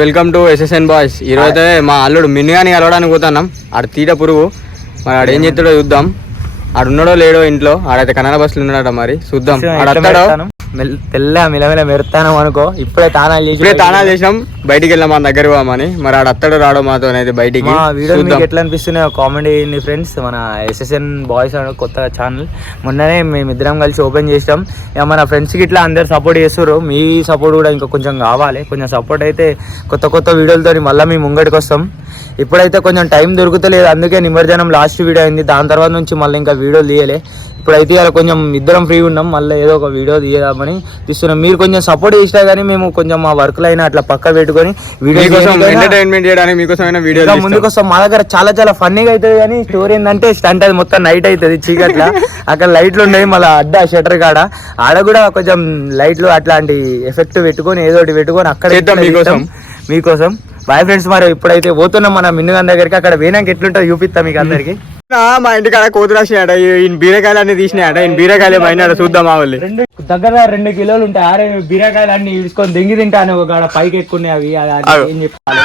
Welcome to SSN boys. ఈరోజు మా అల్లుడు మిన్నుగాని కలవడానికి పోతున్నాం. ఆడ తీట పురుగు మరి ఆడ ఏం చేస్తాడో చూద్దాం. ఆడు ఉన్నాడో లేడో ఇంట్లో. ఆడైతే కన్నడ బస్సులు ఉన్నాడట, మరి చూద్దాం. తెల్ల మిలమిల మెరుతాను అనుకో. ఇప్పుడే తానాలు చేసినాం, బయటికి వెళ్ళాం మన దగ్గర పోమని. మరి ఆడ అత్తడు రాడో మాతో అయితే బయటికి. వీడియో ఎట్లా అనిపిస్తున్నాయో కామెంట్ చేయండి ఫ్రెండ్స్. మన SSN బాయ్స్ అనే కొత్త ఛానల్ మొన్ననే మేమిద్దరం కలిసి ఓపెన్ చేసాం. ఇక మన ఫ్రెండ్స్కి ఇట్లా అందరు సపోర్ట్ చేస్తారు. మీ సపోర్ట్ కూడా ఇంకా కొంచెం కావాలి. కొంచెం సపోర్ట్ అయితే కొత్త వీడియోలతో మళ్ళీ మేము ముంగడికి వస్తాం. ఇప్పుడైతే కొంచెం టైం దొరుకుతలేదు, అందుకే నిమజ్జనం లాస్ట్ వీడియో అయింది. దాని తర్వాత నుంచి మళ్ళీ ఇంకా వీడియోలు తీయలే. ఇప్పుడైతే ఇలా కొంచెం ఇద్దరం ఫ్రీ ఉన్నాం, మళ్ళీ ఏదో ఒక వీడియో తీయదామని తీస్తున్నాం. మీరు కొంచెం సపోర్ట్ చేసినా కానీ మేము కొంచెం మా వర్క్లు అయినా అట్లా పక్క పెట్టుకొని ఎంటర్టైన్మెంట్ చేయడానికి మీకోసం వీడియో ముందుకు వస్తాం. మా దగ్గర చాలా ఫన్నీగా అవుతుంది. కానీ స్టోరీ ఏంటంటే స్టంట్ అది మొత్తం నైట్ అవుతుంది, చీకట్ల అక్కడ లైట్లు ఉన్నాయి. మళ్ళీ అడ్డ షటర్ కాడ ఆడ కూడా కొంచెం లైట్లు అట్లాంటి ఎఫెక్ట్ పెట్టుకొని ఏదో ఒకటి పెట్టుకొని అక్కడ మీకోసం. Bye friends. మరి ఇప్పుడైతే పోతున్నాం మన మిన్నుగాని దగ్గరికి. అక్కడ పోయినాక ఎట్లుంటుందో చూపిస్తాం మీకు అందరికి. మా ఇంటికాడ కోతులు వచ్చినాయట, ఈయన బీరకాయలు అన్ని తీసినాయట. ఈయన బీరకాయలు అయినాడు, చూద్దాం. మా వాళ్ళు దగ్గర 2 కిలోలు ఉంటాయి. ఆరే బీరకాయలు అన్ని ఇడుచుకొని దెంగి తింటాను. ఒక పైకి ఎక్కున్నాయి అవి. ఏం చెప్పాలి,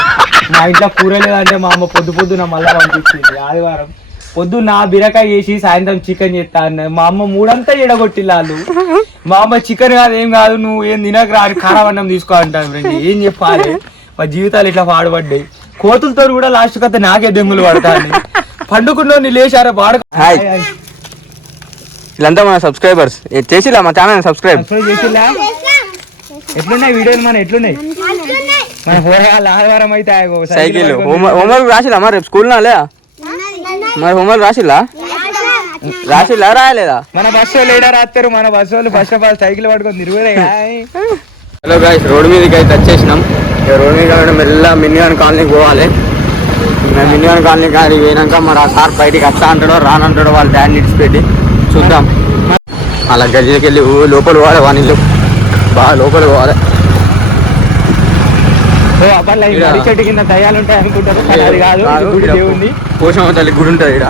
మా ఇంట్లో కూర లేదంటే మా అమ్మ పొద్దున మళ్ళీ పంపించింది. ఆదివారం పొద్దున్న బీరకాయ చేసి సాయంత్రం చికెన్ చేస్తా అన్నది. మా అమ్మ మూడంతా ఎడగొట్టిల్లు వాళ్ళు. మా అమ్మ చికెన్ కాదు ఏం కాదు, నువ్వు ఏం తినక రాని కారవన్నం తీసుకో అంటాను. ఫ్రెండ్ ఏం చెప్పాలి, మా జీవితాలు ఇట్లా పాడుపడ్డాయి. కోతులతో కూడా లాస్ట్ కథ నాకే దెంగులు పడతాను. పండుకున్న లేచారా పాడు. వీళ్ళంతా మన సబ్స్క్రైబర్స్. చేసిలా మా ఛానల్ సబ్స్క్రైబ్ చేసిలా? ఎట్లున్నాయి వీడియోలు మన? ఎట్లున్నాయి మన? ఆదివారం అయితే సైకిల్ హోంవర్క్ రాసిలా? మరి రేపు స్కూల్ నాలే మరి హోంవర్క్ రాసిలా రాయలేదా? మన బస్సు వాళ్ళు ఏడా రాస్తారు. మన బస్సు వాళ్ళు ఫస్ట్ ఆఫ్ ఆల్ సైకిల్ పట్టుకొని తిరుగుతాయి. హలో గాయ్స్, రోడ్ మీదకి అయితే వచ్చేసినాం. రోడ్ మీద మెల్లగా మిన్నుగాని కాలనీకి పోవాలి. మిన్నుగాని కాలనీ కానీ పోయినాక మరి ఆ సార్ బయటికి వస్తా అంటాడో రానంటాడో వాళ్ళ డాడీ ఇడిచిపెట్టి చూద్దాం. అలా గదిలోకి వెళ్ళి లోపల పోవాలి. వాణిజ్యం బాగా లోపల పోవాలి. చెట్టు కింద దయ్యాలు ఉంటాయి అనుకుంటారు, అది కాదు. పోషమ్మ తల్లి గుడి ఉంటుంది ఇక్కడ.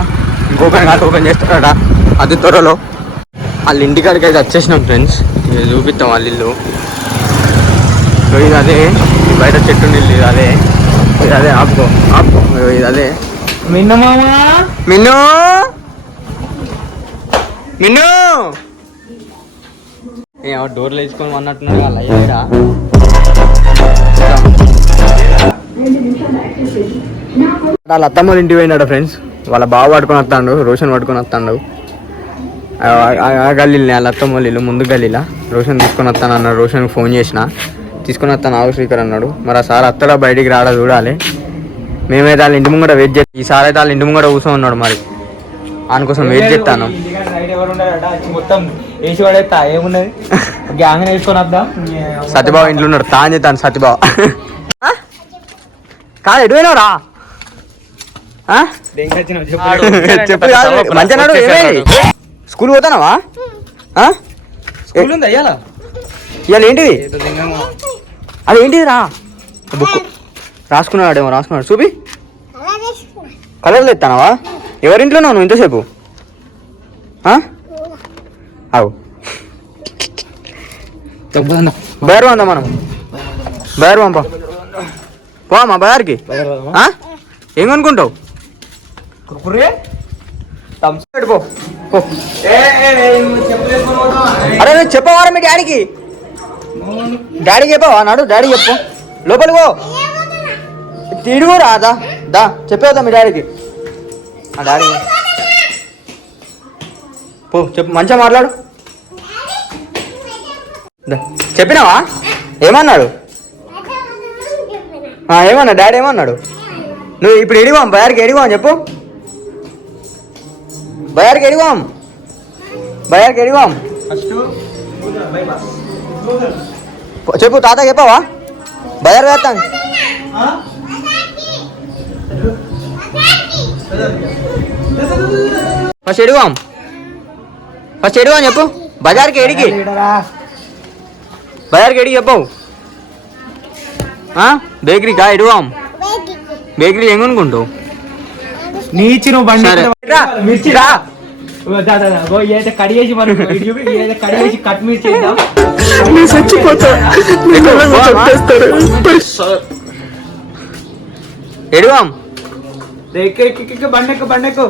ఇంకొకటి కాదు, ఓపెన్ చేస్తారట అది త్వరలో. వాళ్ళ ఇంటికాడికి అయితే వచ్చేసినాం ఫ్రెండ్స్. ఇది చూపిస్తాం వాళ్ళ ఇల్లు. ఇది అదే బయట చెట్టు నీళ్ళు. ఇది అదే ఆపుకో ఇది అదే. మిన్ను మిన్ను మిన్ను డోర్లు వేసుకొని అన్నట్టున్నాడు వాళ్ళ అయ్యారా. వాళ్ళ అత్తమ్మ ఇంటికి పోయినాడు ఫ్రెండ్స్. వాళ్ళ బావ పట్టుకొని వస్తాడు, రోషన్ పట్టుకొని వస్తాడు. ఆ గల్లీని వాళ్ళ అత్తమ్మ ఇల్లు ముందు గల్లీలా. రోషన్ తీసుకొని వస్తాను అన్నాడు. రోషన్కి ఫోన్ చేసిన తీసుకొని వస్తాను ఆవు శ్రీకర్ అన్నాడు. మరి ఆ సార్ అత్తడా బయటికి రాడా చూడాలి. మేమైతే వాళ్ళ ఇంటి ముంగట వెయిట్ చేస్తాం. ఈ సార్ అయితే వాళ్ళ ఇంటి ముంగట కూర్చొని ఉన్నాడు. మరి దానికోసం వెయిట్ చేస్తాను. మొత్తం వేసి పడేస్తా ఏమున్నది, గ్యాంగ్ వేసుకొని వద్దాం. సత్యబాబు ఇంట్లో ఉన్నాడు, తాను చేస్తాను. సత్యబాబు కాదు ఎటువైనారా చెప్పు. మంచిగా స్కూల్ పోతానావా? ఇవాళ ఏంటిది? అదేంటిది రా బుక్ రాసుకున్నాడేమో. రాసుకున్నాడు చూపి. కలర్లు ఎత్తానావా? ఎవరింట్లో నువ్వు ఇంతసేపు? అవు బయర్ వందా మనం. బయర్ పంప పోమా బయర్కి. ఏం కొనుక్కుంటావు? అరే నువ్వు చెప్పవారా మీ డాడీకి? డాడీకి చెప్పావా? నాడు డాడీ చెప్పు. లోపలికి పో. తిడుగు రాదా దా చెప్పేదా మీ డాడీకి? డాడీ పో చెప్పు, మంచిగా మాట్లాడు. చెప్పినావా? ఏమన్నాడు? ఏమన్నా డాడీ ఏమన్నాడు? నువ్వు ఇప్పుడు ఎడివాం బయార్కి ఎడివాం చెప్పు. బయార్కి ఎడివాం చెప్పు. తాత చెప్పావా? బయార్ వేస్తాను. ఫస్ట్ ఎడివాం చెప్పు. బజార్కి ఎడికి చెప్పవు. బేకరీకా ఎడివాం? బేకరీ ఏం కొనుక్కుంటావు? నీ ఇచ్చిన మిర్చి రా కడిగేసి మనం కడిగేసి కట్ మిర్చి ఎడువాం బండెక్కు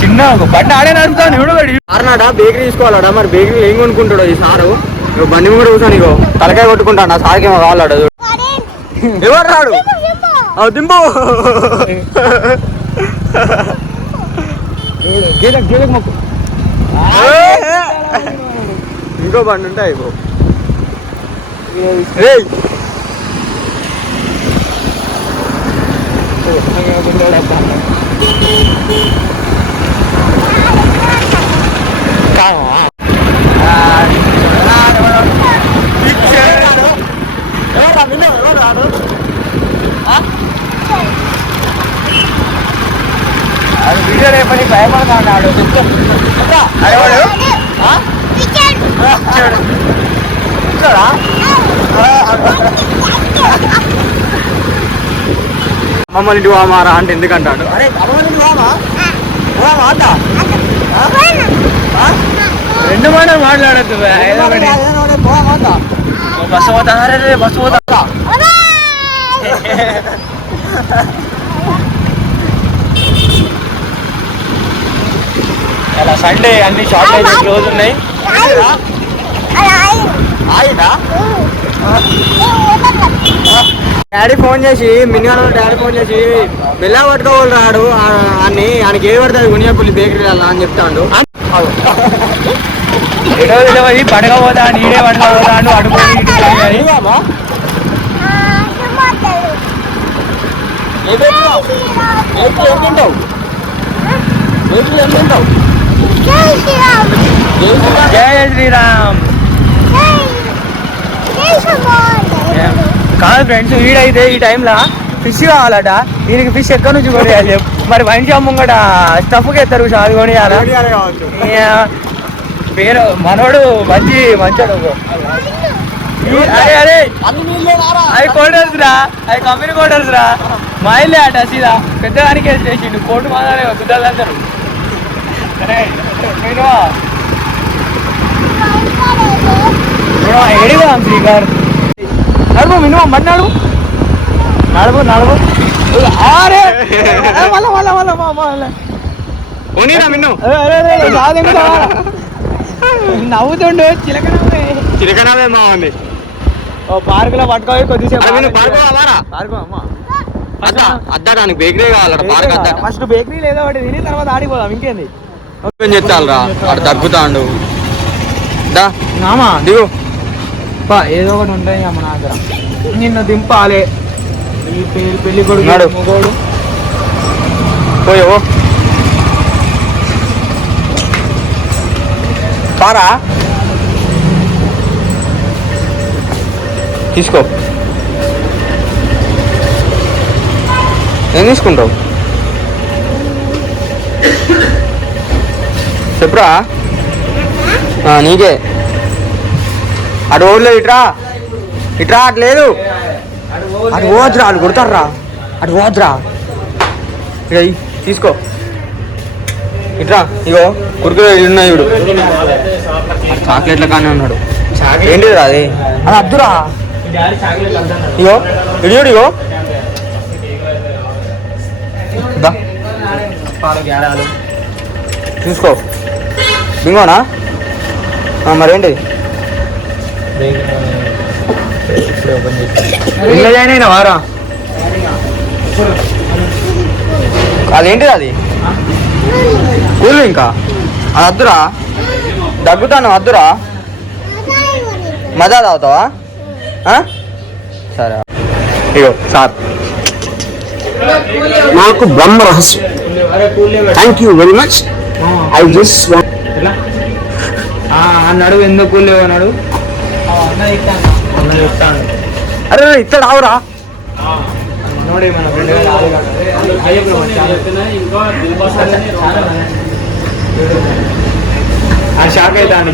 చిన్న బండి ఆడే నడుపుతాను ఎవడు సార్నాడా బేకరీ తీసుకోవాలడా మరి బేకరీ ఏం కొనుక్కుంటాడో ఈ సారు నువ్వు బండి కూడా కూర్చొని ఇగో తలకాయ కొట్టుకుంటాడు నా సార్కి ఏమో కావాలడు ఎవరు రాడు దింపు మొక్కు ఇంకో బండి ఉంటాయి బ్రో వీడియో రేపని భయపడతాడు మమ్మల్ని ఇంటి వామారా అంటే ఎందుకంటాడు రెండు మాట మాట్లాడద్దు బస్సు పోతా బస్సు పోతా అలా సండే అన్ని షాప్ అయితే క్లోజ్ ఉన్నాయి డాడీ ఫోన్ చేసి మినిమం డాడీ ఫోన్ చేసి మెల్ల పట్టుకోవాలి రాడు అని ఆయనకి ఏ పడుతుంది గునియాపల్లి బేకరీ అని చెప్తాడు పడకపోతా నీడే పడకపోతా అని అడుగుతావు జై శ్రీరామ్ కాదు ఫ్రెండ్స్ వీడైతే ఈ టైంలో ఫిష్ కావాలట దీనికి ఫిష్ ఎక్కడి నుంచి కొనేయాలి మరి మంచి అమ్ముంగట స్టఫ్కి ఎత్తారు అది కొనియాలి పేరు మనోడు మంచోడు అరే అరే అవి కోటర్స్ రా అవి కంపెనీ కోటర్స్ రా మా ఇల్లే అట సీదా పెద్దదానికి వేసేసిండు కోటు మాదానే గుడ్డలందరూ ఎడిగాం శ్రీకార్ నడుపు మినిమం బండి నడుపు అరే నవ్వుతుండు చిలకనవే మా ఉంది ఓ పార్కులో పట్టుకోవాలి కొద్దిసేపు అద్దాడానికి బేకరీ కావాలట పార్క్ అద్దా ఫస్ట్ బేకరీ లేదా ఒకటి తిని తర్వాత ఆడిపోదాం ఇంకేంది ఏం చెప్తారా అక్కడ తగ్గుతాండు దా నామా దిగు ఏదో ఒకటి ఉంటాయి అమ్మ నా దగ్గర నిన్ను దింపాలి పెళ్లి కొడుకు మగోడు పోయో పారా తీసుకో ఏం తీసుకుంటావు చెప్పురా నీకే అటు ఓడ్లేదు ఇట్రా అటు లేదు అటు పోవచ్చురా అటు కొడతారా అటు పోవచ్చురా ఇక తీసుకో ఇట్రా ఇగో కురుకురే ఉన్నాయి ఇడు చాక్లెట్ల కానీ ఉన్నాడు ఏంటిది అది అది అద్దురా ఇగో ఇడియోడు ఇగో చూసుకో బింగోనా మరేంటి వారా అదేంటిది అది కూల్ ఇంకా అది అద్దురా దగ్గుతాను అద్దురా మజా తాగుతావా సరే ఇగో సార్ నాకు బ్రహ్మ రహస్యం thank you very much I just అన్నాడు ఎందుకు లేవు అన్నాడు అరే ఇస్తాడు ఆవురా నోడే మన ఫ్రెండ్ షాక్ అవుతాను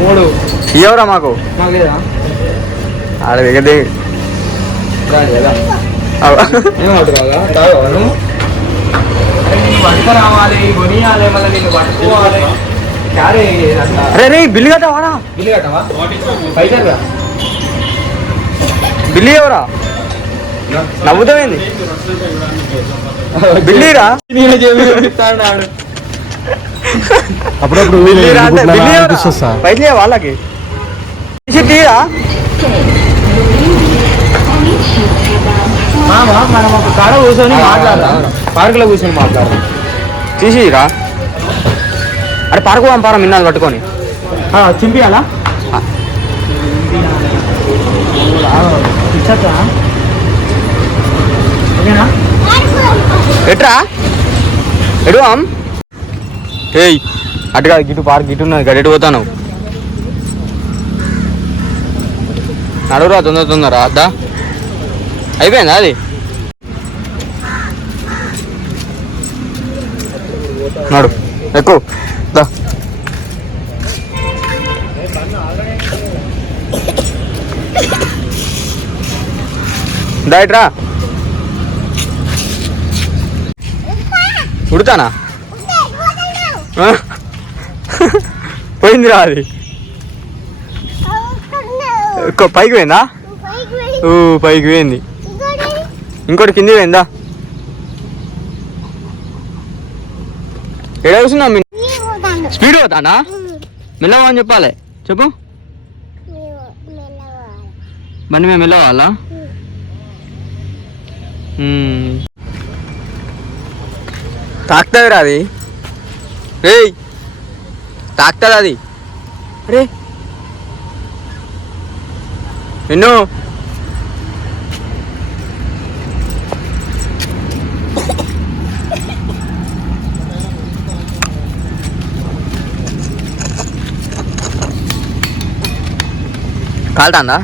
మూడు ఇవ్వరా మాకు లేదా ఆడ దిగది రావాలి కొనియాలి మళ్ళీ నేను పట్టుకోవాలి అరే రే బిల్లు కట్టవాడా బిల్లు కట్టవా పైసలు బిల్లి ఎవరా నవ్వుతామేంది బిల్లీరా అప్పుడప్పుడు బిల్లీరా అంటే బిల్లి ఎవరా పైసలు వాళ్ళకి తీరా మనం ఒక కాడ కూర్చొని మాట్లాడదాం, పార్కులో కూర్చొని మాట్లాడదాం. తీసిరా అరే పార్కు పంపారా మిన్నాది పట్టుకొని చింపియాలా ఓకేనా? ఎట్రా ఎడు ఏయ్ అటు కాదు గిటు పార్క్ గిటు ఉన్నది గడెటు పోతాను నడువురా తొందర అద్దా అయిపోయిందా అది నడు ఎక్కువ దా డైట్రా ఉడతానా పోయిందిరా అది పైకి పోయిందా పైకి పోయింది ఇంకోటి కింది పోయిందా ఎడ కూర్చున్నా స్పీడ్ పోతానా మెల్లవా అని చెప్పాలి చెప్పు బండి మేము వెళ్ళవాలా తాకుతుందిరా అది ఏయ్ తాకుతుంది అది అరే ఎన్నో కాలుతాందా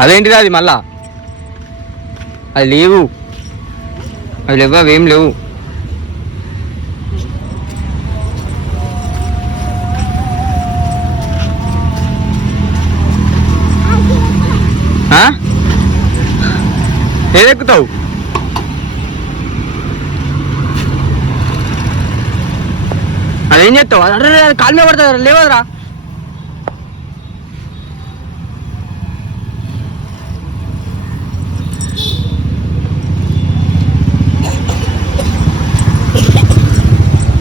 అదేంటిది అది మళ్ళా అది లేవు అవి లేవు అవేం లేవు ఏదెక్కుతావు అదేం చేస్తావు అరే కాలు మీద పడుతుంది లేవదురా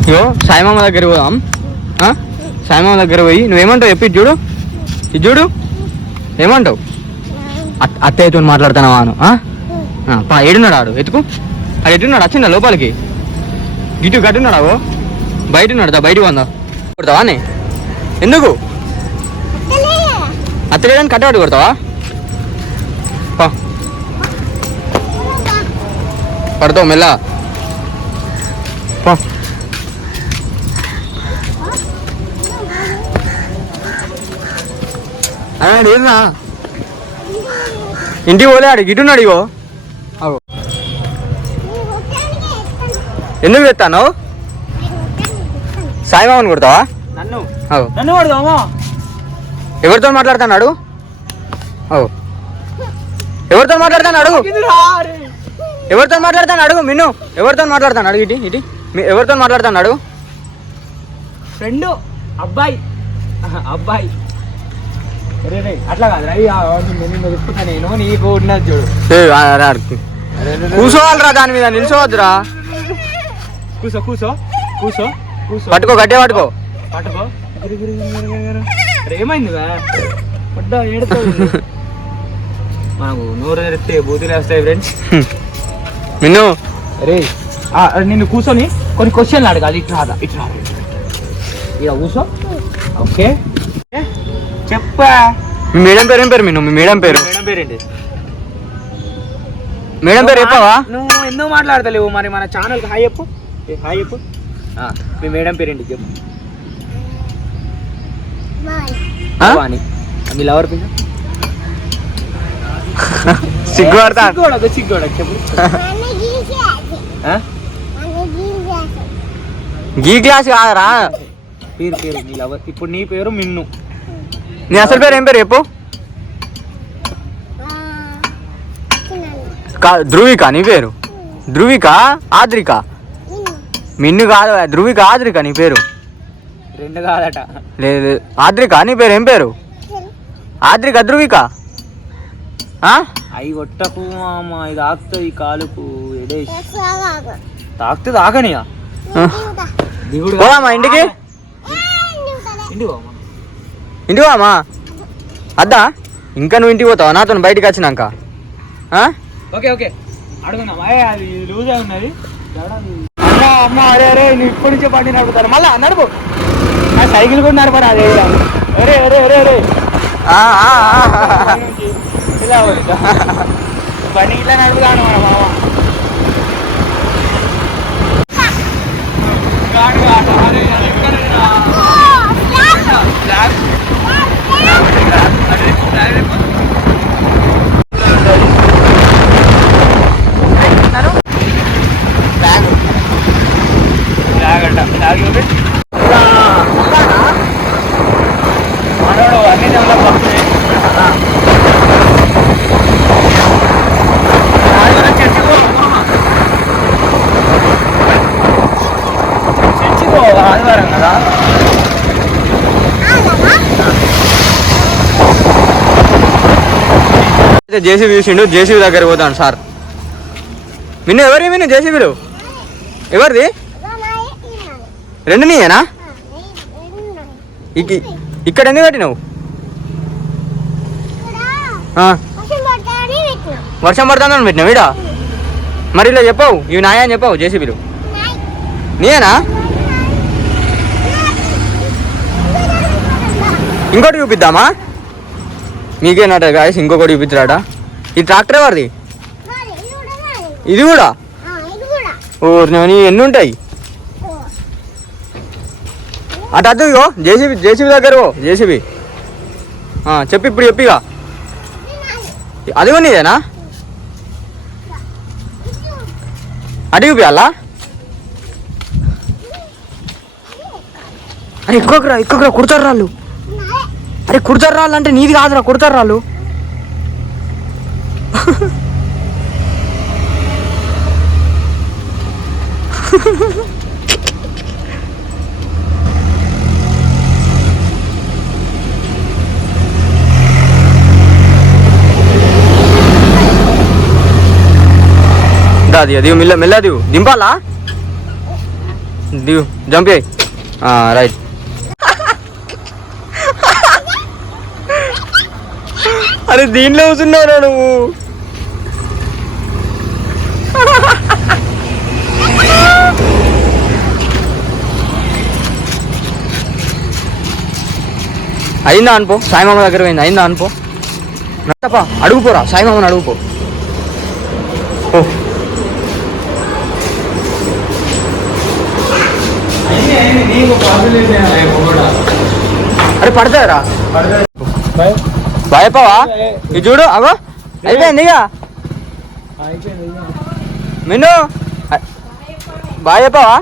ఇగో సాయిమామ దగ్గర పోదాం సాయిమామ దగ్గర పోయి నువ్వేమంటావు చెప్పి చూడు ఇది చూడు ఏమంటావు అత్తయ్యతో మాట్లాడుతున్నావా పా ఏడున్నాడు ఆడు ఎత్తుకు అది ఎట్టున్నాడు వచ్చిందా లోపలికి గిట్టు కట్టున్నాడావో బయట ఉన్నాడు బయట వందా కొడతావా నే ఎందుకు అత్తలేదని కట్టబడి కొడతావా పా పడతావు మెల్ల పా అన్నాడు ఏమన్నా ఇంటికి పోలే ఆడు గిట్టున్నాడు ఇగో అగో ఎందుకు తెస్తాను సాయిమామని కొడతావా నన్ను అవు నన్ను కొడదామా ఎవరితో మాట్లాడుతున్నాడు అవు ఎవరితో మాట్లాడుతున్నాడు ఎవరితో మాట్లాడుతున్నాడు మిన్ను ఎవరితో మాట్లాడుతున్నాడు ఇటు ఇటు ఎవరితో మాట్లాడుతున్నాడు ఫ్రెండ్ అబ్బాయి అబ్బాయి అట్లా కాదు నిన్ను చెప్తున్నా నేను నీకు ఉన్నది చూడు కూర్చోవాలరా దాని మీద నిల్చోవద్దురా కూసో కూసో కూసో కూసో పట్టుకో గట్టిగా పట్టుకో పట్టుకో ఏమైంది పడ్డ ఏడుతో మనకు నోరు తెరిస్తే బూతులు వేస్తాయి ఫ్రెండ్స్ మిన్ను అరే నిన్ను కూర్చొని కొన్ని క్వశ్చన్లు అడగాలి ఇట్లా రాదా ఇట్లా రాదా ఇక కూర్చో ఓకే చెప్పా మీ మేడం పేరు ఏం పేరు మిన్ను మీ మేడం పేరు మేడం పేరేంటి మేడం పేరు చెప్పవా నువ్వు ఎందుకు మాట్లాడతలేవు మరి మన ఛానల్కి హాయ్ చెప్పు హాయ్ చెప్పు మీ మేడం పేరేంటి చెప్పు అని మీ లవర్ పేరు సిగ్గుపడతా సిగ్గోడ చెప్పు గీ క్లాస్ కాదరా పేరు పేరు మీ లవర్ ఇప్పుడు నీ పేరు మిన్ను నీ అసలు పేరు ఏం పేరు చెప్పు ధృవిక నీ పేరు? ధృవిక ఆద్రిక? మిన్ను కాదు, ధృవిక ఆద్రిక నీ పేరు? రెండు కాదట. లేదు ఆద్రిక నీ పేరు? ఏం పేరు? ఆద్రిక ధృవిక? అవి కొట్టకు అమ్మ, ఇది తాకుతుంది కాలుకు. తాకుతుంది తాకనియా దిగుడు. పోదామా ఇంటికి? ఇంటికి పోమా అద్దా? ఇంకా నువ్వు ఇంటికి పోతావా నాతో బయటికి వచ్చినాక? ఓకే ఓకే అడుగున్నాం. అది లూజ్ అయి ఉన్నది. అమ్మా అమ్మ, అరే అరే నువ్వు ఇప్పటి నుంచే బండి నడుపుతారు మళ్ళా నడుపు. నా సైకిల్ కూడా నడపరా? అదే అరే అరే అరే అరే ఇలా బండి ఇట్లా నడుపుతాను మన మామ. మనోడు అన్ని జంలో పక్కనే చర్చికో ఆదివారం కదా. జేసీబీ చూసిండు, జేసీబీ దగ్గర పోతాను సార్. విన్ను ఎవరి? విన్ను జేసీబీలు ఎవరిది? రెండు నీయేనా? ఇక్కడ ఎందుకు కట్టినావు? వర్షం పడుతుందని పెట్టినావు ఈడ? మరి ఇలా చెప్పావు, ఇవి నాయా అని చెప్పావు జేసీబీలు? నీయేనా? ఇంకోటి చూపిద్దామా? మీకేనట గాయస్, ఇంకొకటి చూపించాడ. ఈ ట్రాక్టర్ ఎవరిది? ఇది కూడా? ఓ ఎన్ని ఉంటాయి? అటు అద్దు ఇగో జేసీబీ, జేసీబీ దగ్గర ఓ జేసీబీ చెప్పి ఇప్పుడు చెప్పిగా. అది కూడా నీదేనా? అటు చూపియాలా? అరే ఎక్కువ కుడతారు రాళ్ళు. అరే కుడతారు రాళ్ళు అంటే నీది కాదురా, కుడతారు రాళ్ళు. దిగు మెల్ల మెల్ల దిగు. దింపాలా? దిగు జంప్ చేయి. రైట్. అరే దీంట్లో కూర్చున్నావురా నువ్వు? అయిందా అనుకో, సాయిమామ దగ్గర పోయింది. అయిందా అనుకో, తప్ప అడుగుపోరా, సాయిమామని అడుగుపో. అరే పడతారా? భయపవా? ఇది చూడు, అగో అయిపోయింది ఇక. మిన్ను బాగా చెప్పావా?